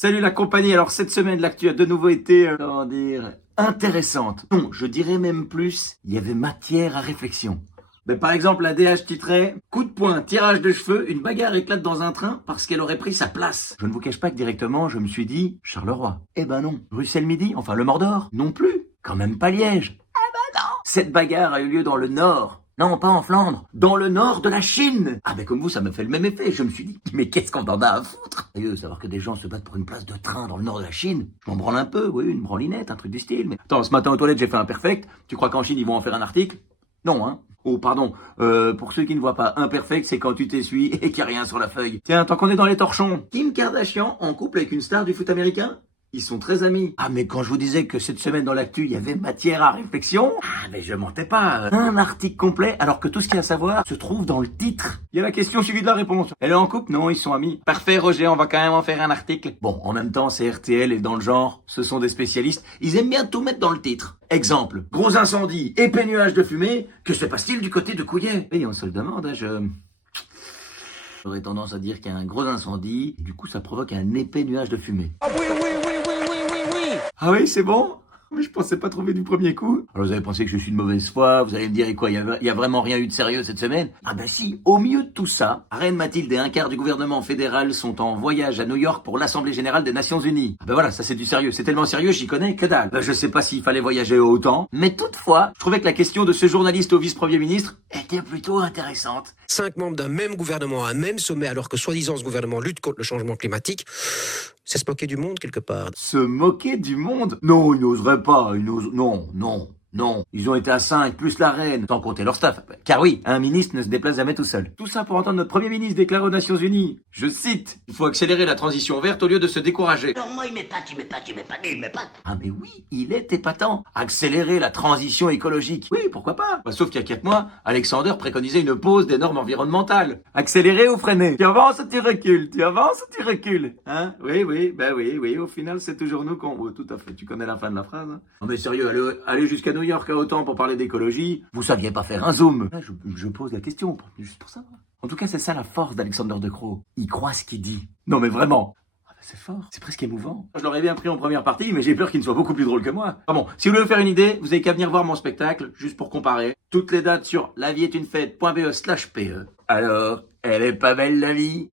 Salut la compagnie, alors cette semaine l'actu a de nouveau été, intéressante. Non, je dirais même plus, il y avait matière à réflexion. Mais par exemple, la DH titrait « Coup de poing, tirage de cheveux, une bagarre éclate dans un train parce qu'elle aurait pris sa place ». Je ne vous cache pas que directement, je me suis dit « Charleroi ». Eh ben non. Bruxelles Midi, enfin le Mordor, non plus. Quand même pas Liège. Eh ben non. Cette bagarre a eu lieu dans le Nord. Non, pas en Flandre, dans le nord de la Chine. Ah ben comme vous, ça me fait le même effet. Je me suis dit, mais qu'est-ce qu'on en a à foutre? Sérieux, savoir que des gens se battent pour une place de train dans le nord de la Chine, je m'en branle un peu, oui, une branlinette, un truc du style. Mais attends, ce matin aux toilettes, j'ai fait un perfect. Tu crois qu'en Chine, ils vont en faire un article? Non, hein. Oh, pardon. Pour ceux qui ne voient pas, imperfect, c'est quand tu t'essuies et qu'il n'y a rien sur la feuille. Tiens, tant qu'on est dans les torchons. Kim Kardashian en couple avec une star du foot américain? Ils sont très amis. Ah, mais quand je vous disais que cette semaine dans l'actu, il y avait matière à réflexion, mais je mentais pas. Un article complet, alors que tout ce qu'il y a à savoir se trouve dans le titre. Il y a la question suivie de la réponse. Elle est en couple? Non, ils sont amis. Parfait, Roger, on va quand même en faire un article. Bon, en même temps, c'est RTL et dans le genre, ce sont des spécialistes. Ils aiment bien tout mettre dans le titre. Exemple, gros incendie, épais nuage de fumée, que se passe-t-il du côté de Couillet? Et on se le demande, J'aurais tendance à dire qu'il y a un gros incendie, du coup ça provoque un épais nuage de fumée. Ah oui, oui, oui, oui, oui, oui, oui. Ah oui, c'est bon? Mais je pensais pas trouver du premier coup. Alors vous avez pensé que je suis de mauvaise foi, vous allez me dire, et quoi, il y a vraiment rien eu de sérieux cette semaine? Ah bah si, au milieu de tout ça, Reine Mathilde et un quart du gouvernement fédéral sont en voyage à New York pour l'Assemblée Générale des Nations Unies. Ah bah voilà, ça c'est du sérieux, c'est tellement sérieux, j'y connais que dalle. Bah je sais pas s'il fallait voyager autant, mais toutefois, je trouvais que la question de ce journaliste au vice-premier ministre était plutôt intéressante. 5 membres d'un même gouvernement à un même sommet alors que soi-disant ce gouvernement lutte contre le changement climatique, c'est se moquer du monde quelque part. Se moquer du monde? Non, ils n'oseraient pas, non. Ils ont été à 5, plus la reine, sans compter leur staff. Car oui, un ministre ne se déplace jamais tout seul. Tout ça pour entendre notre premier ministre déclarer aux Nations Unies. Je cite, il faut accélérer la transition verte au lieu de se décourager. Non, moi, il m'épate. Ah mais oui, il est épatant. Accélérer la transition écologique. Oui, pourquoi pas? Bah, sauf qu'il y a 4 mois, Alexander préconisait une pause des normes environnementales. Accélérer ou freiner? Tu avances ou tu recules? Hein? Oui, au final c'est toujours nous qu'on... Oh, tout à fait, tu connais la fin de la phrase. Hein? Non mais sérieux, allez jusqu'à New York à autant pour parler d'écologie. Vous saviez pas faire un zoom? Là, je pose la question, juste pour savoir. En tout cas, c'est ça la force d'Alexander De Croo. Il croit ce qu'il dit. Non mais vraiment. C'est fort, c'est presque émouvant. Je l'aurais bien pris en première partie, mais j'ai peur qu'il ne soit beaucoup plus drôle que moi. Ah bon, si vous voulez vous faire une idée, vous avez qu'à venir voir mon spectacle, juste pour comparer. Toutes les dates sur laviestunefête.be/pe. Alors, elle est pas belle la vie?